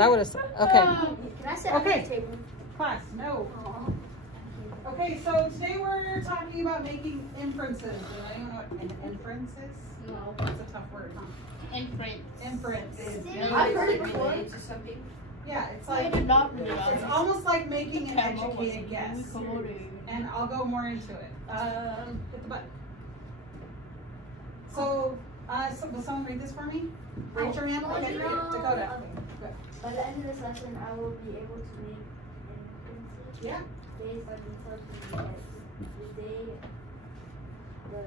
That would have, okay. Can I sit on the Okay. table? Class, no. Okay, so today we're talking about making inferences. Does anyone know what an inference is? No. That's a tough word, huh? Inference. Inference is, I've heard it before. Related to something. yeah, it's I like, did not read it's it. almost like making an educated guess. And I'll go more into it. Hit the button. So, will someone read this for me? Raise your hand. Okay, read it. Dakota. Okay. By the end of this lesson, I will be able to make inferences Yeah. based on details from the day the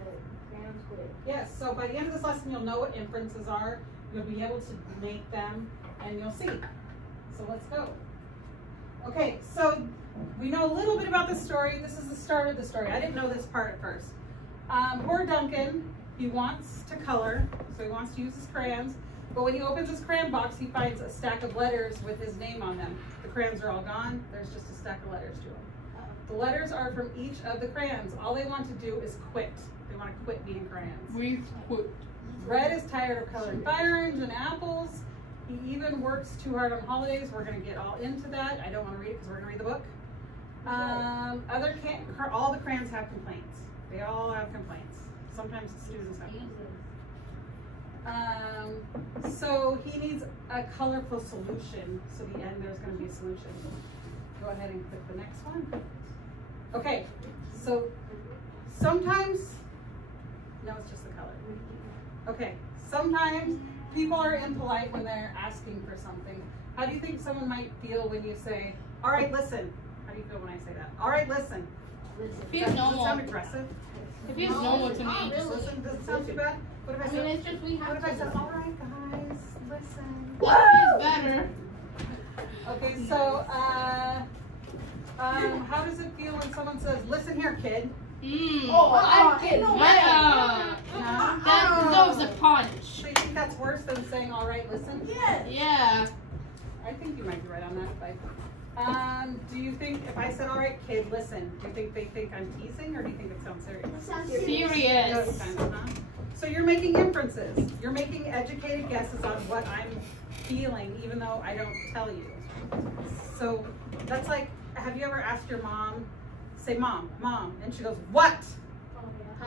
crayons quit. Yes, so by the end of this lesson, you'll know what inferences are. You'll be able to make them, and you'll see. So let's go. Okay, so we know a little bit about the story. This is the start of the story. I didn't know this part at first. Poor Duncan, he wants to color, so he wants to use his crayons. But when he opens his crayon box, he finds a stack of letters with his name on them. The crayons are all gone. There's just a stack of letters to them. The letters are from each of the crayons. All they want to do is quit. They want to quit being crayons. We quit. Red is tired of coloring fire engine and apples. He even works too hard on holidays. We're going to get all into that. I don't want to read it because we're going to read the book. All the crayons have complaints. They all have complaints. Sometimes students have complaints. So he needs a colorful solution. So the end, there's going to be a solution. Go ahead and click the next one. Okay, so sometimes, no, it's just the color. Okay, sometimes people are impolite when they're asking for something. How do you think someone might feel when you say, all right, listen? How do you feel when I say that? All right, listen. Feels Does it normal. sound aggressive? It feels normal to me. Just listen. Does it sound too bad? What if I I said, mean, it's just we what have if I to. said, all right, guys, listen? It feels better. Okay, so how does it feel when someone says, listen here, kid? I'm kidding. No? That was a punch. So you think that's worse than saying, all right, listen? Yeah. I think you might be right on that. But, do you think, if I said, all right, kid, listen, do you think they think I'm teasing, or do you think it sounds serious? Serious. Does kind of, huh? So you're making inferences. You're making educated guesses on what I'm feeling, even though I don't tell you. So that's like, have you ever asked your mom, say, Mom, and she goes, what?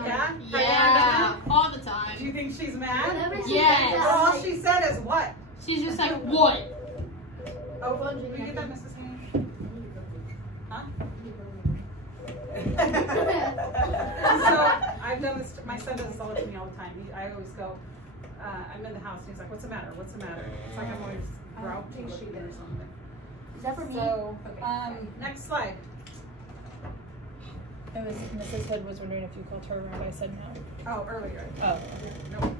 Yeah? Yeah. All the time. Do you think she's mad? Yes. Or all she said is what? She's just like, what? Oh, did you get that, Mrs. Haney? Huh? So I've done this, my son does this all to me all the time. I always go, I'm in the house and he's like, what's the matter? What's the matter? It's like I'm always grouchy looking or something. Is that for me? So, next slide. It was Mrs. Hood was wondering if you called her, and I said no. Oh, earlier. Oh. No.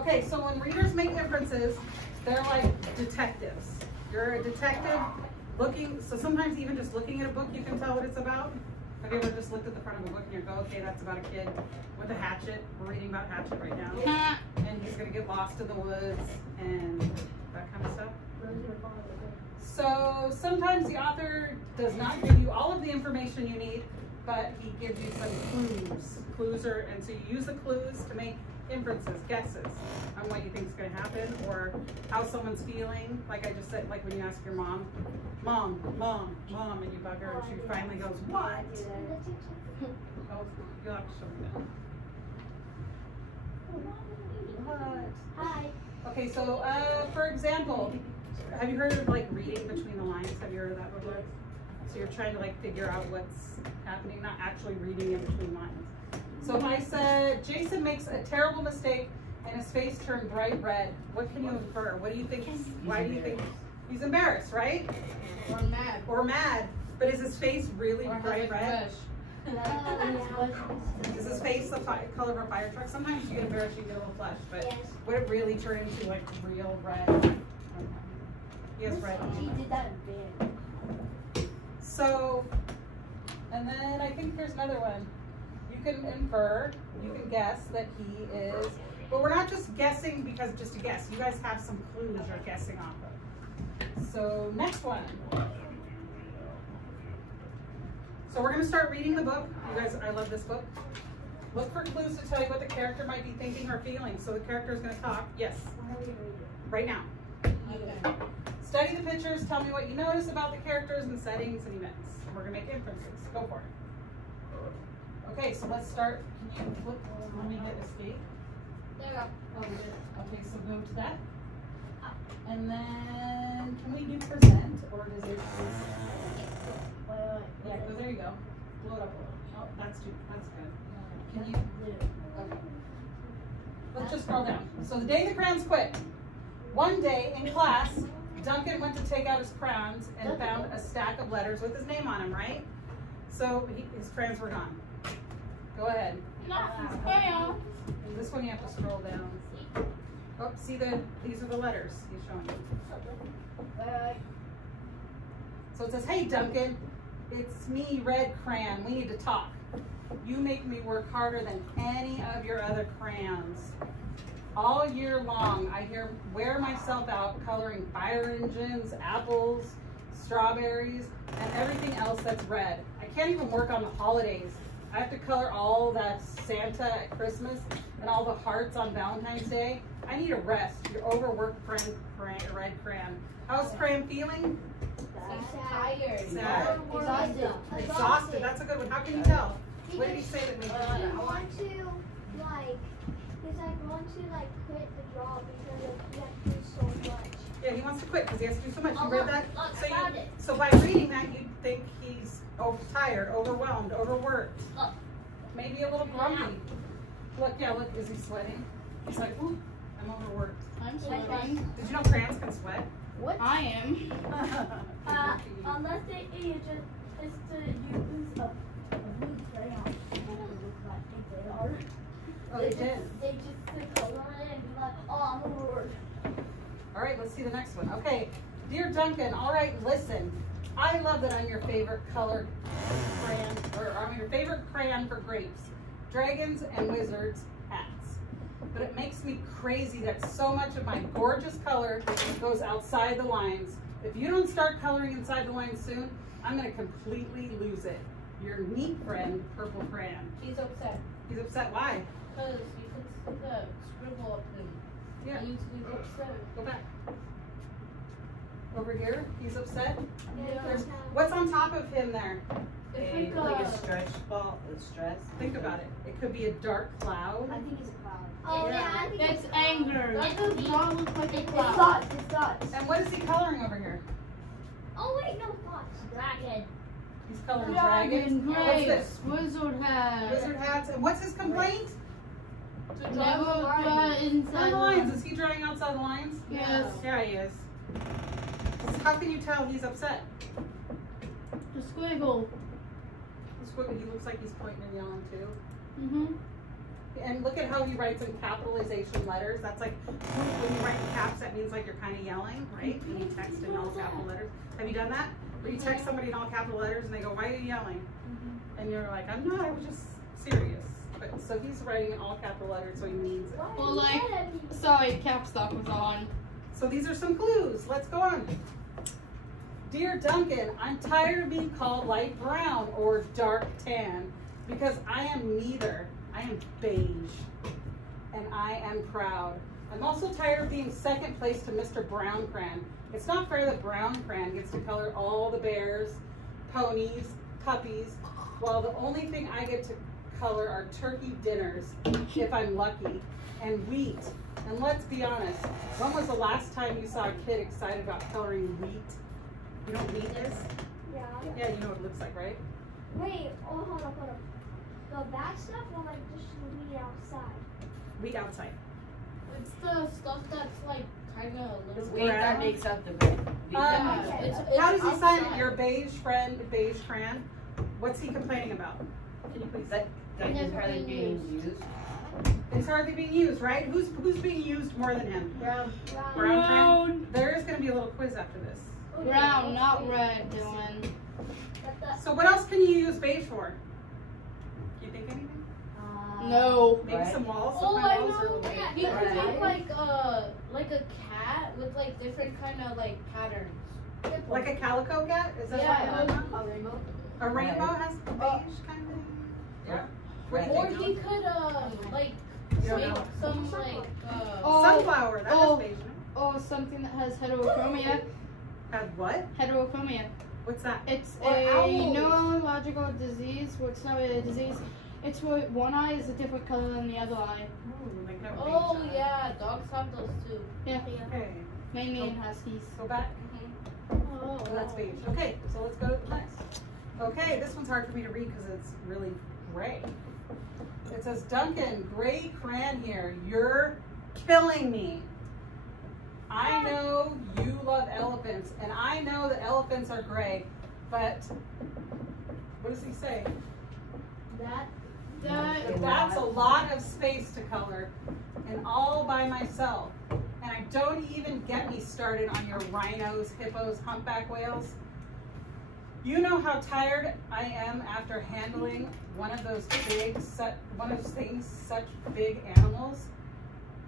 Okay, so when readers make inferences, they're like detectives. You're a detective looking, so sometimes even just looking at a book, you can tell what it's about. Have you ever just looked at the front of a book and you go, okay, that's about a kid with a hatchet. We're reading about Hatchet right now. And he's gonna get lost in the woods and that kind of stuff. So sometimes the author does not give you all of the information you need, but he gives you some clues. And so you use the clues to make inferences, guesses on what you think is going to happen or how someone's feeling. Like I just said, like when you ask your mom, and you bug her and she finally goes, what? Oh, you'll have to show me that. What? Hi. Okay, so for example, have you heard of like reading between the lines? Have you heard of that before? So you're trying to like figure out what's happening, not actually reading in between lines. So if I said, Jason makes a terrible mistake and his face turned bright red, what can you infer? What do you think, why do you think he's embarrassed, right? Or mad. Or mad, but is his face really Or bright red? blush. Is his face the color of a fire truck? Sometimes you get embarrassed, you get a little flush, but Yes. would it really turn into like real red? He has red on He him. did that in bed. So, and then I think there's another one. You can infer, you can guess that he is, but we're not just guessing because just to guess. You guys have some clues you're guessing off of. So, next one. So we're gonna start reading the book. You guys, I love this book. Look for clues to tell you what the character might be thinking or feeling. So the character is gonna talk. Yes, right now. study the pictures, tell me what you notice about the characters and settings and events. We're gonna make inferences. Go for it. Okay, so let's start. Can you flip? Let me hit escape. There we go. Oh, we did. Okay, so go to that. And then, can we do present, or does it? Wait. Yeah, go, there you go. Blow it up a little. Oh, that's good. Can you? Okay. Let's just scroll down. So the day the crayons quit. One day in class, Duncan went to take out his crayons and found a stack of letters with his name on them, right? So his crayons were gone. Go ahead. And this one you have to scroll down. Oh, see these are the letters he's showing you. So it says, hey Duncan, it's me, Red Crayon. We need to talk. You make me work harder than any of your other crayons. All year long, I wear myself out coloring fire engines, apples, strawberries, and everything else that's red. I can't even work on the holidays. I have to color all that Santa at Christmas and all the hearts on Valentine's Day. I need a rest. Your overworked friend, Red Crayon. How's Crayon feeling? Tired. Sad? Exhausted. Exhausted. That's a good one. How can you tell? What did he say that made you do I that? want to, he's want to, quit the job because he has to do so much. Yeah, he wants to quit because he has to do so much. You Oh, read look, that? look, I found it. So by reading that, you'd think he's tired, overwhelmed, overworked. Look. Maybe a little grumpy. Look, is he sweating? He's like, ooh, I'm overworked. I'm sweating. Did you know crayons can sweat? What? I am. Unless they it's to use a blue crayon. They don't look like they are. Oh, they did. They just color it and be like, oh, I'm overworked. All right, let's see the next one. Okay, dear Duncan, all right, listen. I love that I'm your favorite colored crayon, or I'm your favorite crayon for grapes, dragons, and wizards hats. But it makes me crazy that so much of my gorgeous color goes outside the lines. If you don't start coloring inside the lines soon, I'm gonna completely lose it. Your neat friend, Purple Crayon. He's upset. He's upset, why? Because you can see the scribble up him. Yeah, And he's upset. go back. Over here, he's upset. Yeah. What's on top of him there? It's Like a stretch ball, a stress. Think about it. It could be a dark cloud. I think it's a cloud. Oh, Yeah. yeah, I think That's it's a cloud. anger. That does not look like a It's cloud. thoughts. It's thoughts. And what is he coloring over here? Oh, wait, no thoughts. Dragon. He's coloring Dragon, dragons. What's this? grapes, wizard hat. Wizard hats. And what's his complaint? To never draw inside On the lines. Is he drawing outside the lines? Yes. Yeah, he is. How can you tell he's upset? The squiggle. He looks like he's pointing and yelling too. Mm-hmm. And look at how he writes in capitalization letters. That's like, when you write in caps, that means like you're kind of yelling, right? When you text in all capital letters. Have you done that? Where you text somebody in all capital letters and they go, why are you yelling? And you're like, I'm not, I was just serious. But so he's writing in all capital letters, so he means it. Well, like, sorry, caps lock was on. So these are some clues. Let's go on. Dear Duncan, I'm tired of being called light brown or dark tan because I am neither. I am beige. And I am proud. I'm also tired of being second place to Mr. Brown Crayon. It's not fair that Brown Crayon gets to color all the bears, ponies, puppies, while the only thing I get to color are turkey dinners, if I'm lucky, and wheat. And let's be honest, when was the last time you saw a kid excited about coloring wheat? You know what wheat is? Yeah. Yeah, you know what it looks like, right? Wait, oh, hold on. The bad stuff or like just the outside? Wheat outside. It's the stuff that's like kind of a little Wait, that makes up the red. How does he sign your beige friend, beige crayon? What's he complaining about? Can you please? That is hardly being used. It's hardly being used, right? Who's being used more than him? brown. Brown crayon? There is going to be a little quiz after this. Brown, not red, Dylan. So what else can you use beige for? Can you think anything? No. Maybe Right. some walls? Oh, Some I walls are a know. little beige. You could Right. make like a cat with like different kind of like patterns. Like a calico cat? Is that Yeah. what you're talking about? A rainbow? A rainbow has beige kind of? Yeah. What do you Or think, he Dylan? could like You don't make know. some like Sunflower, that oh. has beige in it. something that has heterochromia. Have what? Heterochromia. What's that? It's Or a owls. neurological disease. Well, it's not really a disease. It's where one eye is a different color than the other eye. Ooh, like that Oh beige eye. yeah, dogs have those too. Yeah, Okay, mainly in huskies. go back. Oh, Oh, that's beige. Okay, so let's go to the next. Okay, this one's hard for me to read because it's really gray. It says, Duncan, gray crayon here. You're killing me. I know you love elephants, and I know that elephants are gray, but what does he say? That's a lot of space to color, and all by myself. And I don't even get me started on your rhinos, hippos, humpback whales. You know how tired I am after handling one of those things, such big animals.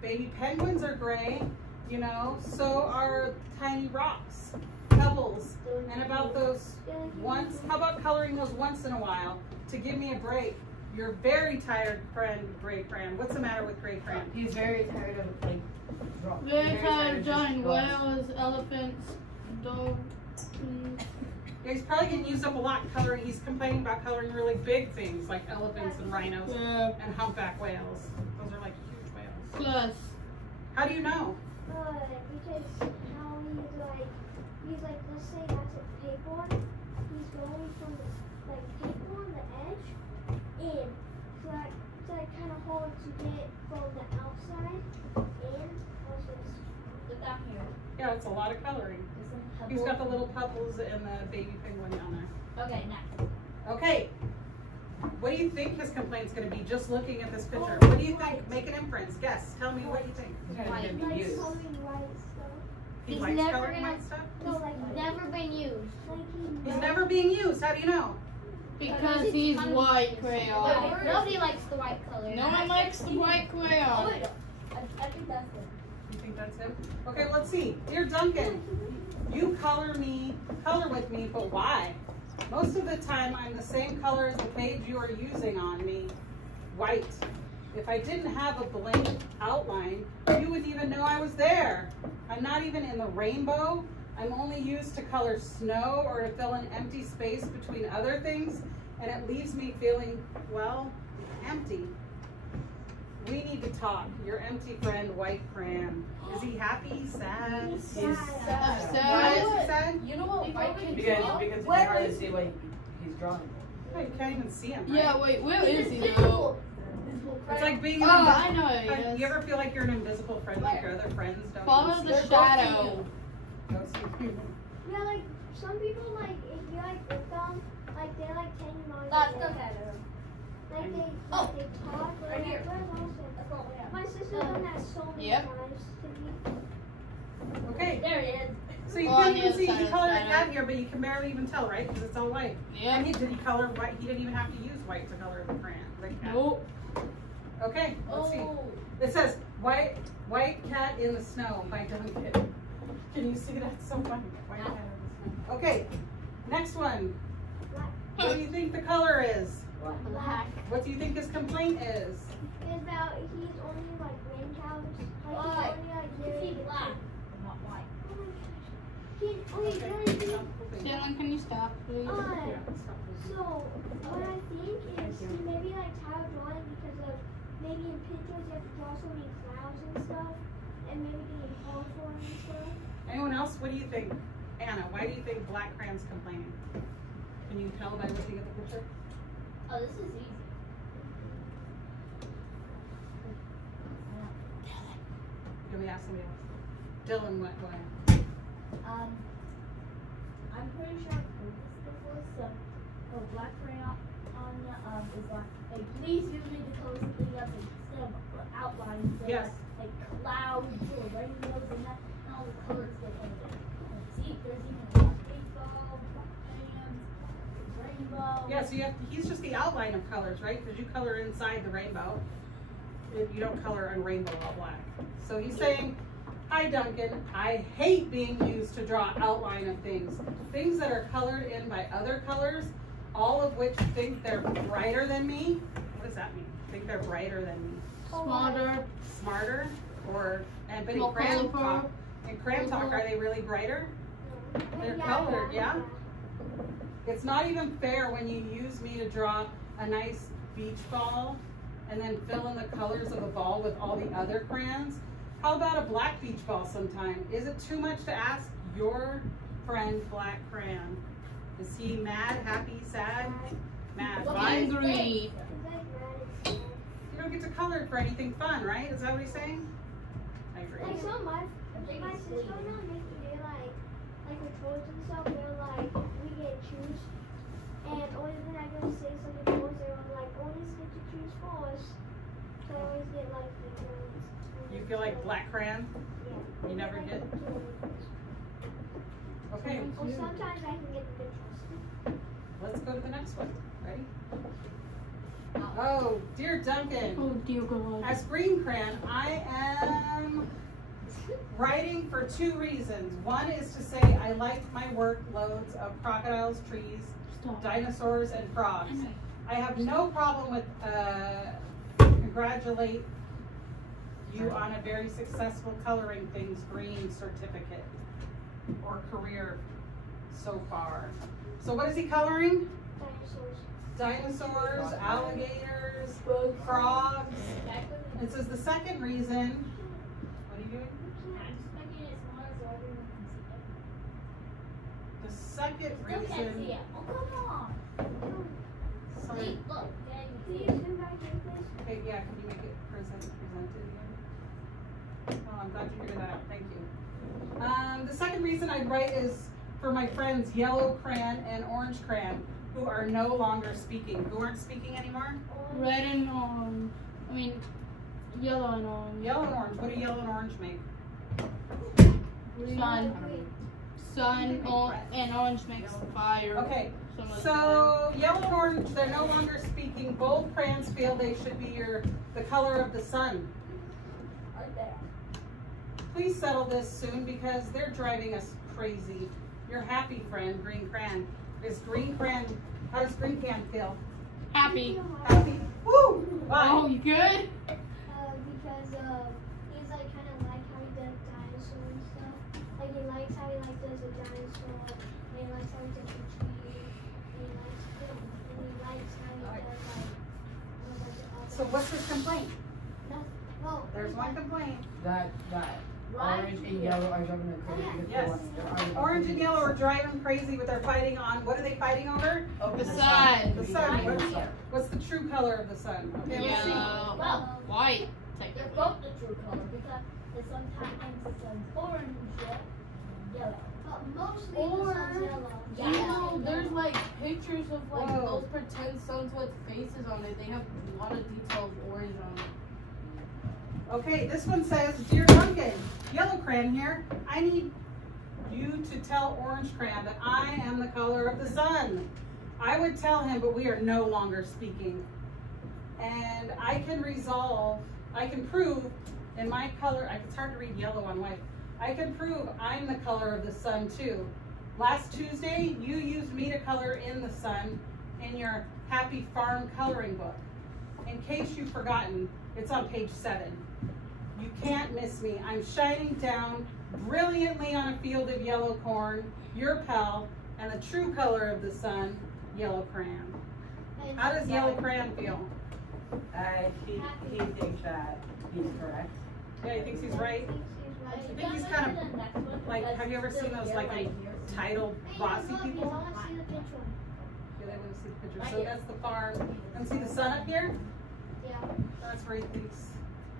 Baby penguins are gray, you know, so are tiny rocks, pebbles, and about those once, how about coloring those once in a while to give me a break? You're very tired, friend, Gray Crayon. What's the matter with Gray Crayon? He's very tired of like. Very tired of just drawing drawing. whales, elephants, dogs. Yeah, he's probably getting used up a lot coloring. He's complaining about coloring really big things like elephants and rhinos Yeah. and humpback whales. Those are like huge whales. Plus. How do you know? Because how he's like, let's say that's a paper one. He's going from the paper on the edge in. So it's like kind of hard to get from the outside in. Look down here. Yeah, it's a lot of coloring. He's got the little pebbles and the baby penguin down there. Okay, next. Okay. What do you think his complaint's going to be just looking at this picture? What do you think? Make an inference. Guess. Tell me what you think. He's gonna Like be used. coloring white stuff. He He's likes never coloring gonna- white stuff? No, like Never been used. He's never being used. How do you know? Because he's white crayon. Nobody likes the white color. No one likes the white Oh, crayon. wait. I think that's it. You think that's him? Okay, let's see. Dear Duncan, you color with me, but why? Most of the time, I'm the same color as the page you are using on me, white. If I didn't have a blank outline, you wouldn't even know I was there. I'm not even in the rainbow. I'm only used to color snow or to fill an empty space between other things, and it leaves me feeling, well, empty. We need to talk. Your empty friend, White Crayon. Is he happy? Sad? He's sad. Why Sad. is he sad? You know what white can Because draw? it's hard to see what he's drawing. Oh, you can't even see him, right? Yeah, wait, where is he now? It's like being Oh, an I know he invisible. is. You ever feel like you're an invisible friend, like your other friends don't Follow even the see shadow. you? Ghosting you. Yeah, like some people if you with them, they're 10 miles That's away. okay. They talk. Right here. Where's Austin? That's all we have. My sister's done that so many Yep. times to me. Okay, There it is. so you On can't the even other see, side he of the colored it shadow. down here, but you can barely even tell, right? Because it's all white. Yeah. And did he color white? He didn't even have to use white to color the crayon. The cat. Nope. Okay, let's see. Oh. It says, white cat in the snow by Duncan. Can you see that? It's so funny. White cat in the snow. Okay, next one. What do you think the color is? Black. What do you think his complaint is? It's about he's only rain cows. Why? He's only See black, not white. Oh my gosh. Shannon, can you stop, please? So what I think is he maybe tired drawing because of maybe in pictures you have to draw so many clouds and stuff, and maybe getting called for and stuff. Anyone else? What do you think? Anna, why do you think Black Crayon's complaining? Can you tell by looking at the picture? Oh, this is easy. Can we ask somebody else? Dylan, what? Go ahead. I'm pretty sure I've heard this before. So, black crayon is like please use me to color something up instead of outlines. So Yes. Like clouds or rainbows and that, and all the colors get over there. See, there's even black baseball, black crayons, rainbow. Yeah, so he's just the outline of colors, right? Because you color inside the rainbow. You don't color on rainbow all black. So he's saying, hi Duncan, I hate being used to draw outline of things. Things that are colored in by other colors, all of which think they're brighter than me. What does that mean? Think they're brighter than me. Smarter. Smarter? But in More crayon colorful. talk, are they really brighter? They're colored, yeah? It's not even fair when you use me to draw a nice beach ball and then fill in the colors of the ball with all the other crayons. How about a black beach ball sometime? Is it too much to ask your friend Black Crayon? Is he mad, happy, sad? Mad. Why? Angry. You don't get to color it for anything fun, right? Is that what he's saying? I agree. Like so my sister now make me like with toys and stuff, they're like we get to choose, and only when I go to say something toys, they're like always get to choose first. So I always get like the ones. You feel like Black Crayon? Yeah. You never get? Okay, Or sometimes I can get the good ones. let's go to the next one. Ready? Oh, dear Duncan. Oh dear God. As Green Crayon, I am writing for 2 reasons. One is to say I like my workloads of crocodiles, trees, Stop. dinosaurs, and frogs. I have no problem with congratulate you on a very successful coloring things green certificate or career so far. So what is he coloring? Dinosaurs, alligators, frogs. It says the second reason. What are you doing? The second reason. Sorry. Okay, yeah, can you make it presented again? Oh, I'm glad you figured that out. Thank you. The second reason I'd write is for my friends Yellow Crayon and Orange Crayon, who are no longer speaking. Who aren't speaking anymore? Red and orange. I mean, yellow and orange. Yellow and orange. What do yellow and orange make? Sun, and orange makes fire. Okay, Some of the so yellow and orange, they're no longer speaking. Both crayons feel they should be the color of the sun. Please settle this soon because they're driving us crazy. Your happy friend, Green Crayon. How does Green Crayon feel? Happy. Happy? Woo! Why? Oh, you good? Because he's like kind of like how he does dinosaur and stuff. Like he likes how he like does a dinosaur. And he likes how he does a tree. And he likes how he does like. So what's his complaint? No. There's one complaint. That orange and yellow are jumping the crazy. Yes. Orange and yellow are driving crazy, but they're fighting on, what are they fighting over? Over The sun. The sun. What's the true color of the sun? Okay, let's see. Yellow. White. They're Technically. both the true color because sometimes the sun's orange, yellow. But mostly the sun's yellow. You know, there's like pictures of like Whoa. those pretend suns with faces on it. They have a lot of detail of orange on it. Okay, this one says, Dear Duncan, Yellow Crayon here. I need you to tell Orange Crayon that I am the color of the sun. I would tell him, but we are no longer speaking. And I can prove in my color, it's hard to read yellow on white. I can prove I'm the color of the sun too. Last Tuesday, you used me to color in the sun in your Happy Farm coloring book. In case you've forgotten, it's on page 7. You can't miss me. I'm shining down brilliantly on a field of yellow corn, your pal, and the true color of the sun, Yellow Crayon. How does Yellow Crayon feel? He thinks that he's correct. Yeah, he thinks he's right. I think he's kind of like, have you ever seen those like entitled bossy people? I want to see the picture. Yeah, they want to see the picture. So that's the farm. And see the sun up here? Yeah. That's where he thinks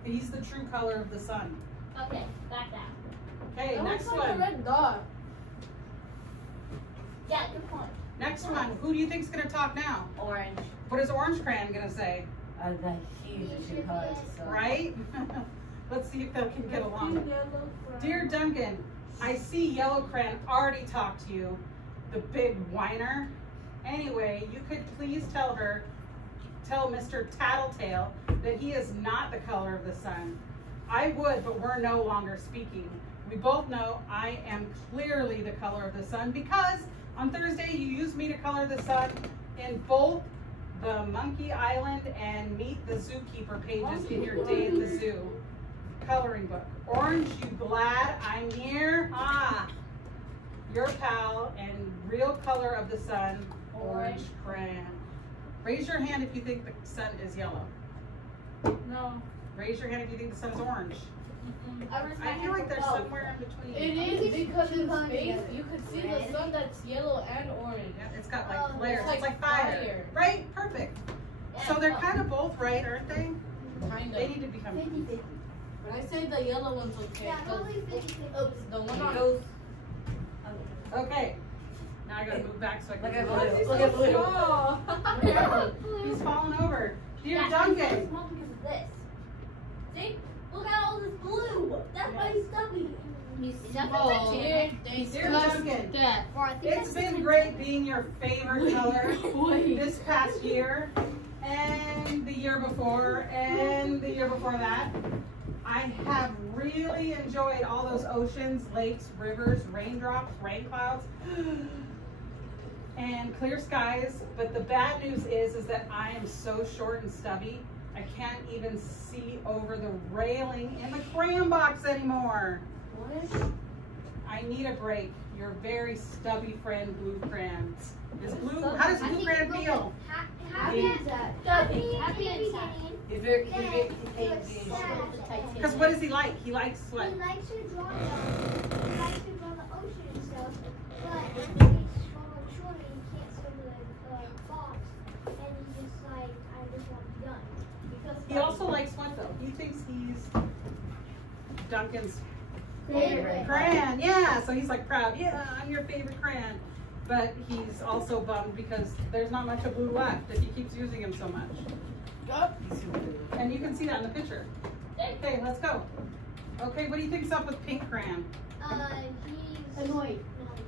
he's the true color of the sun. Okay, back down. Okay, next Looks like a one. red dot. Yeah, good point. Next one. Who do you think's gonna talk now? Orange. What is Orange Crayon gonna say? That he's the true color. So. Right? Let's see if they can get along. Dear Duncan, I see Yellow Crayon already talked to you, the big whiner. Anyway, you could please tell Mr. Tattletale that he is not the color of the sun. I would, but we're no longer speaking. We both know I am clearly the color of the sun because on Thursday you used me to color the sun in both the Monkey Island and Meet the Zookeeper pages in your Day at the Zoo coloring book. Orange, you glad I'm here? Ah. your pal and real color of the sun, orange crayon. Raise your hand if you think the sun is yellow. No. Raise your hand if you think the sun is orange. I feel like there's somewhere in between. It is because in Two space colors. you could see the sun that's yellow and orange. Yeah, it's got like layers. it's It's like like fire. fire. Right? Perfect. So they're kind of both right, aren't they? Kind They of. need to become 50-50. But I say the yellow one's okay. Yeah, 'cause probably 50-50. the one on Okay. Now I gotta move back so I can Look at move. blue. Look at blue. Oh, he's falling over. Dear Yeah, Duncan. It's small because of this. See? Look at all this blue. That's why he's stubby. He's Oh, dear, Dear Duncan. Death. Or I think It's been great being your favorite color Wait. this past year and the year before and the year before that. I have really enjoyed all those oceans, lakes, rivers, raindrops, rain clouds, and clear skies. But the bad news is that I am so short and stubby, I can't even see over the railing in the crayon box anymore. What? I need a break. Your very stubby friend, Blue Crayons. Is blue? How does Blue Crayon feel? Happy inside. He's very Because what does he like? He likes what? He likes to draw stuff. He likes to draw the ocean and stuff. But when he's small and short, he can't swim the box. And he's just like, I just want it done. Because He also likes what though? He thinks he's Duncan's favorite. crayon. Yeah, so he's like proud. Yeah, I'm your favorite crayon. But he's also bummed because there's not much of blue left if he keeps using him so much. And you can see that in the picture. Okay, let's go. Okay, what do you think's up with pink crayon? He's Annoyed.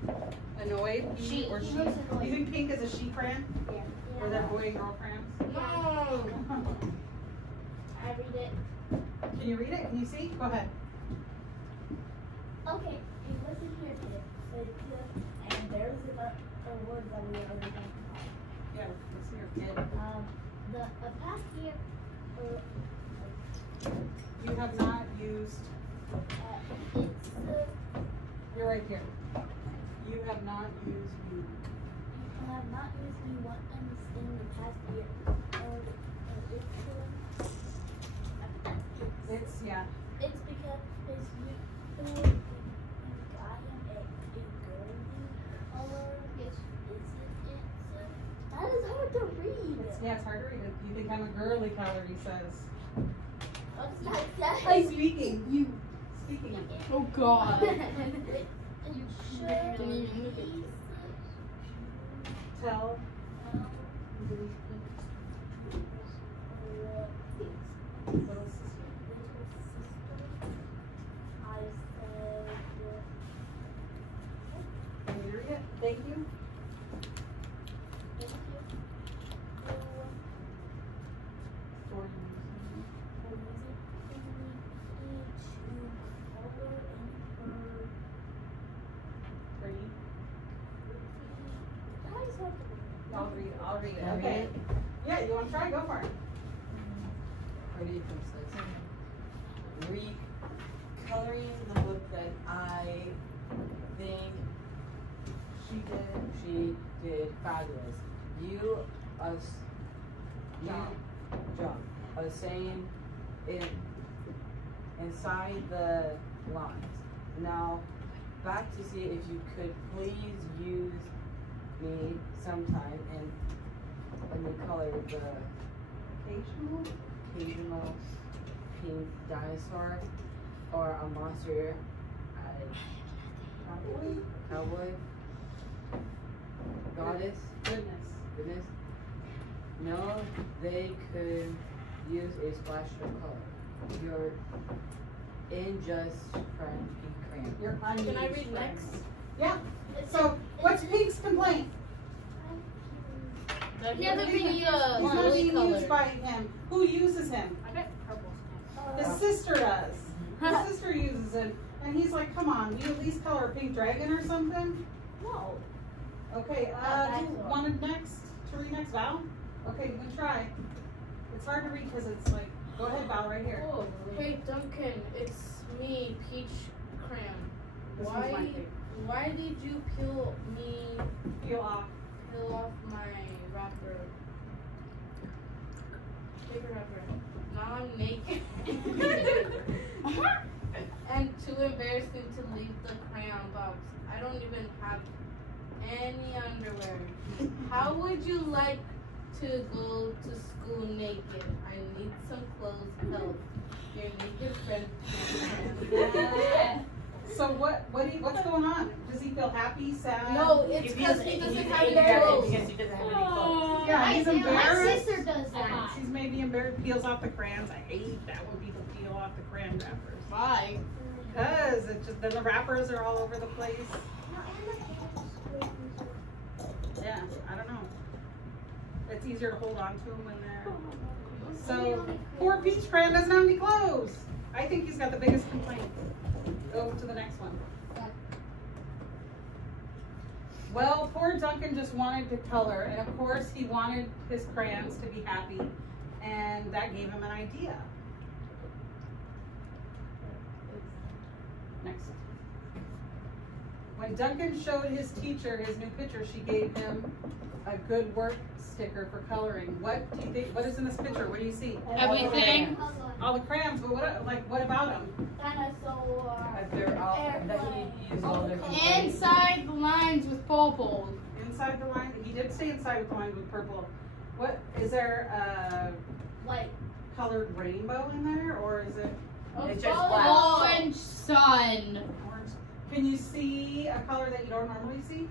No. Annoyed? He or He she? looks Do annoyed. you think pink is a she crayon? Yeah. Or they're boy and girl crayons? No. I read it. Can you read it? Can you see? Go ahead. Okay, and listen here, kid. And there's a word that we already talked about. Yeah, let's see your kid. The past year, You have not used, it's you're right here. You have not used you. I have not used me one in the past year. It's, yeah. It's because you got him a girly color. Yes. That is hard to read. Yeah, it's hard to read. You think I'm a girly color, he says. Hey, Speaking. You. Speaking of. Oh God. You should Tell. Little sister. Can you read it? Thank you. For you. I'll read it. I'll read it. Can I read Okay. it? Yeah, you want to try? Go for it. Pretty princess. Recoloring the book that I think she did fabulous. You, John, are saying it inside the lines. Now, back to see if you could please use me sometime and the color the occasional pink dinosaur or a monster cowboy goddess goodness. No, they could use a splash of color. You're in just friend pink crayon. You're Can I unused read friends. next? Yeah. So, what's Pink's complaint? He hasn't been He's not really being used colored. by him. Who uses him? I bet purple. His sister does. His sister uses it. And he's like, come on, will you at least color a pink dragon or something? No. Okay, do you want to read next, Val? Okay, we try. It's hard to read because it's like, go ahead, Val, right here. Oh, hey Duncan, it's me, Peach Crayon. This one's my Why? favorite. Why did you peel off. off my wrapper? Paper wrapper. Now I'm naked. And too embarrassing to leave the crayon box. I don't even have any underwear. How would you like to go to school naked? I need some clothes. Help. Your naked friend. So what's going on? Does he feel happy, sad? No, it's because he doesn't have any clothes. Because he doesn't have any clothes. Yeah, he's My embarrassed. sister does that. He's maybe embarrassed. Peels off the crayons. I hate that when people peel off the crayon wrappers. Why? Because it just then the wrappers are all over the place. Yeah, I don't know. It's easier to hold on to them when they're. So poor Peach Crayon doesn't have any clothes. I think he's got the biggest complaint. Go to the next one. Well, poor Duncan just wanted to color, and of course he wanted his crayons to be happy, and that gave him an idea. Next. When Duncan showed his teacher his new picture, she gave him a good work sticker for coloring. What do you think? What is in this picture? What do you see? Everything. All the crayons, but what about them? Dinosaur. They're all that he used all their Inside the lines with purple. Inside the line, he did stay inside with the line with purple. What is there a Like colored rainbow in there, or is it It's just black. Orange sun. orange? Can you see a color that you don't normally see?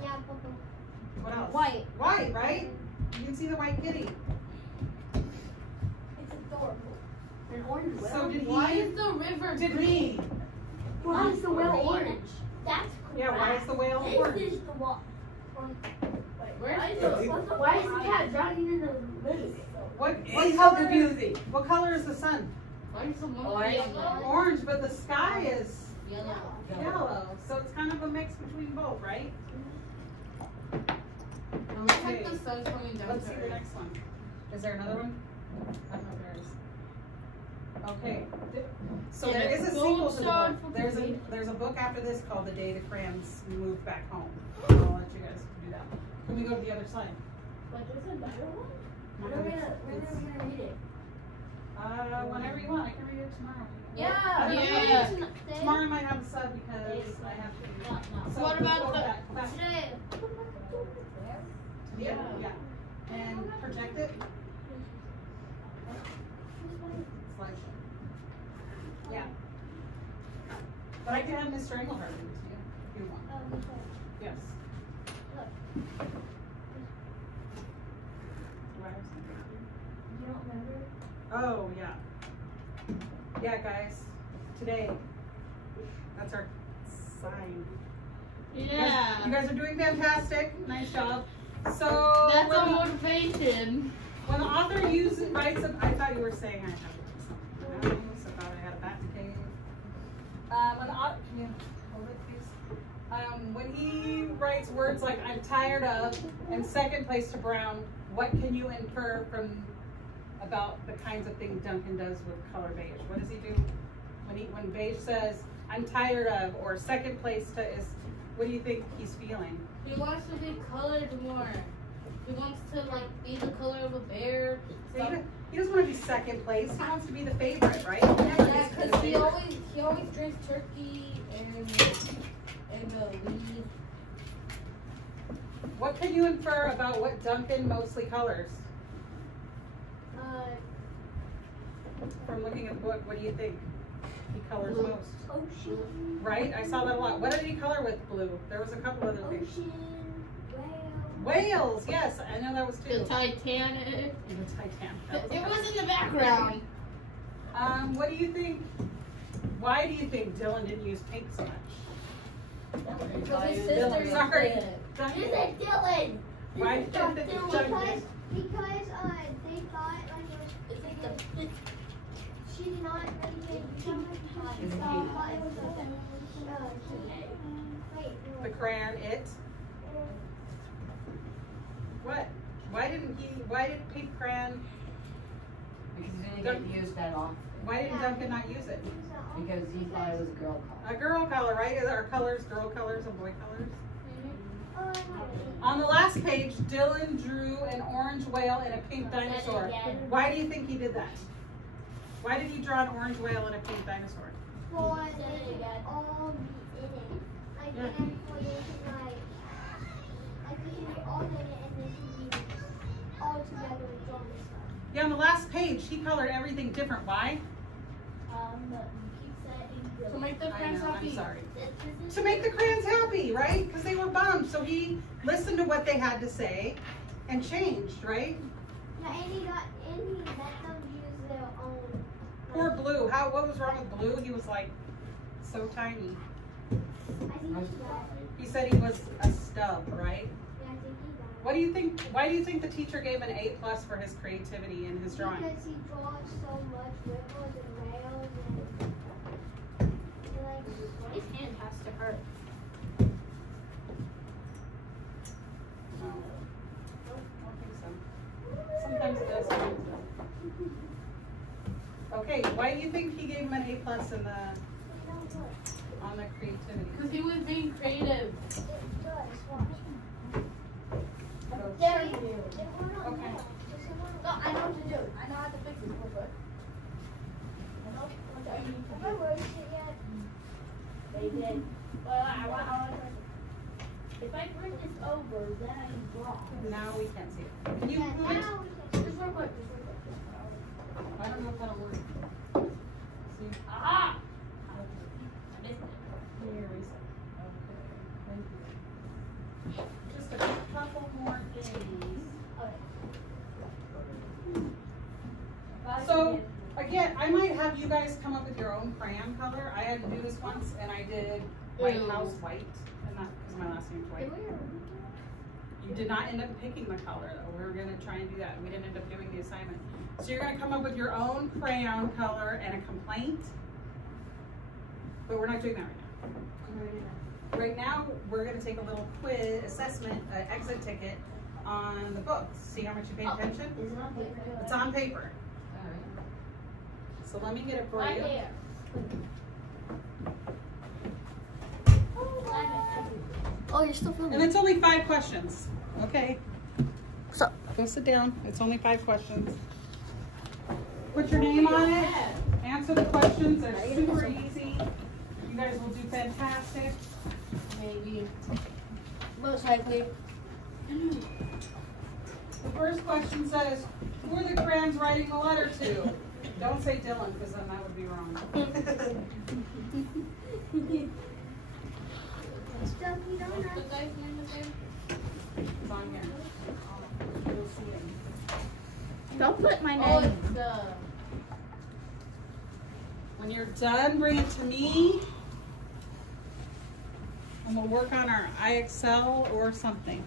Yeah, purple. What else? White. White, right? You can see the white kitty. it's adorable. An orange So did Why he? is the river Did green? he? Why is the whale orange? That's cool. Yeah. Why is the whale This orange? is the one. Where's Why is the- the cat drowning in the lake? What It's color? so confusing. What color is the sun? Why is the monkey Orange. yellow? Orange, but the sky is Yellow. yellow. So it's kind of a mix between both, right? It looks like the sun's coming down. Let's see to the Earth. next one. Is there another one? I don't know if there is. Okay. So And there a is a gold sequel to the star book. for There's a book after this called The Day the Crayons Moved Back Home. I'll let you guys do that. Can we go to the other side? But there's a better one? When When are we gonna read it? whenever you want. I can read it tomorrow. Yeah. I don't know. Yeah. Tomorrow I might have a sub because I have to. So What let's about go the- back. Today. Yeah. Yeah. And project it. Slideshow. Yeah. But I can have Mr. Engelhardt do it to you if you want. Yes. Do I have something? You don't remember? Oh, yeah. Yeah, guys. Today. That's our sign. You Yeah. guys are doing fantastic. Nice job. So That's when our the- motivation. When the author writes a, I thought you were saying I had something else. I thought I had a patent case. When the author, can you hold it, please? When he writes words like "I'm tired of" and "second place to brown," what can you infer from about the kinds of things Duncan does with color beige? What does he do when beige says "I'm tired of" or "second place to" is? What do you think he's feeling? He wants to be colored more. He wants to be the color of a bear. He doesn't want to be second place. He wants to be the favorite, right? Yeah, because he always drinks turkey and weed. What can you infer about what Duncan mostly colors? From looking at the book, what do you think he colors Blue. most? Ocean. Right? I saw that a lot. What did he color with blue? There was a couple other things. Ocean. Whale. Whales, yes, I know that was The two. Titanic. The Titanic. It was in the background. What do you think? Why do you think Dylan didn't use pink so much? Because his Dylan, sister sorry. is dead. Duncan. This is Dylan. Why This is did Duncan. Duncan? Because they thought like it was she did not really think she thought it was wait, The crayon, it. What? Why did pink crayon? Because he didn't get used that often. Why didn't Duncan not use it? Because he thought it was a girl color. A girl color, right? Our colors, girl colors and boy colors. Oh, On the last page, Dylan drew an orange whale and a pink dinosaur. Why do you think he did that? Why did he draw an orange whale and a pink dinosaur? for they can all be in it. Like, Yeah. and for they can like they can be all in it and they can be all together with drawing and stuff. Yeah, on the last page, he colored everything different. Why? You keep saying To make the I crayons know, I'm happy. sorry. this is To make the crayons happy, right? Because they were bummed. So he listened to what they had to say and changed, right? Yeah, and he let them use their own. Poor Blue. What was wrong with Blue? He was like so tiny. I think he died. He said he was a stub, right? Yeah, I think he died. What do you think? Why do you think the teacher gave him an A+ for his creativity and his drawing? Because he draws so much ripples and rails and like. his hand has to hurt. No. Nope, I don't think so. Sometimes it does, sometimes it doesn't. Okay, why do you think he gave him an A+ in the on the creativity? Because he was being creative. There you go. Okay. No, I know what to do. I know how to fix it real quick. I know what I need to do. They did. Well, I want to try. If I bring this over, then I can draw. Now we can't see it. Can you move it? Just real quick. I don't know if that'll work. See? Aha! I missed it. Here, reset. Okay, thank you. Just a couple more things. So, again, I might have you guys come up with your own crayon color. I had to do this once, and I did White House White, and not because my last name's White. You did not end up picking the color, though. We were going to try and do that. We didn't end up doing the assignment. So you're going to come up with your own crayon color and a complaint. But we're not doing that right now. Right now, we're going to take a little quiz assessment, exit ticket on the books. See how much you pay attention? Is it on paper? It's on paper. So let me get it for Right you. here. Oh, you're still filming. And it's only 5 questions. Okay. So, Go sit down. It's only 5 questions. Put your name on it. Answer the questions. They're super easy. You guys will do fantastic. Maybe. most likely. The first question says, who are the crayons writing the letter to? Don't say Dylan, because then that would be wrong. Stuffy donut. The guy's name again? It's on here. You'll see it. Don't put my Oh, name. it's the. When you're done, bring it to me. And we'll work on our iExcel or something.